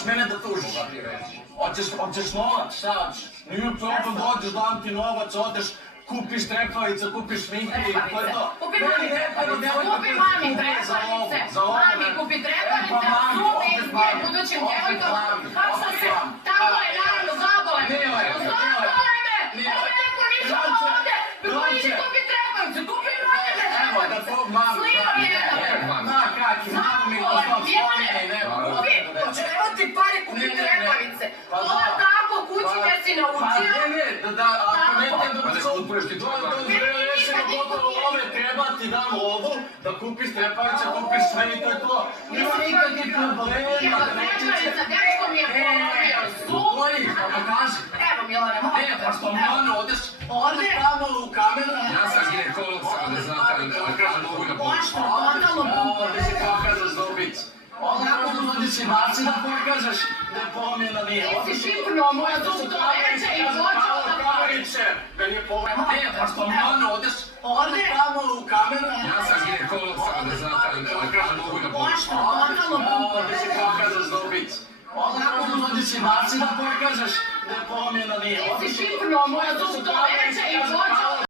Hoćeš mene da tužiš? Hoćeš novac, šta hoćeš? Nije problem, dođeš, dam ti novac, odeš, kupiš trepavice, kupiš šminku i to je to. Kupi mami trepavice, kupi mami trepavice, mami kupi trepavice, kupi budućim djevojkom, kako sam se, tako je, naravno, zabole me, zabole me, ovdje neko ništa ovdje, idi kupi trepavice, kupi mami trepavice, sliva jedan, zabole, Ivane, kupi, evo ti pare, kupi trepavice, ovo tako kući gdje si naučio, treba ti dam lovu, da kupiš trepavice, kupiš sve i to je to. Nema nikad ni problema. Trepavica, dečko mi je polovio zub. Koji? Kako kaži? Evo Milane, molim te. Pa što Milane, odeš tamo u kameru. Ja sam ginekolog, samo da znate, ali mogu na Pošto, totalno buko. Ovdje si pokažeš zubić. Onako dođeš i baci da pokažeš da je pomjena nije. Ti si šipnuo moja zub do leđa i počeo da Kaviće, da nije pomjena. Pa što Milane, odeš tamo u kameru. Ja sam ginekolog, samo da znate, ali mogu na Pošto, totalno buko. Ovdje si pokažeš zubić. Onako dođeš i baci da pokažeš da je pomjena nije. Ti si šipnuo moja zub do leđa i počeo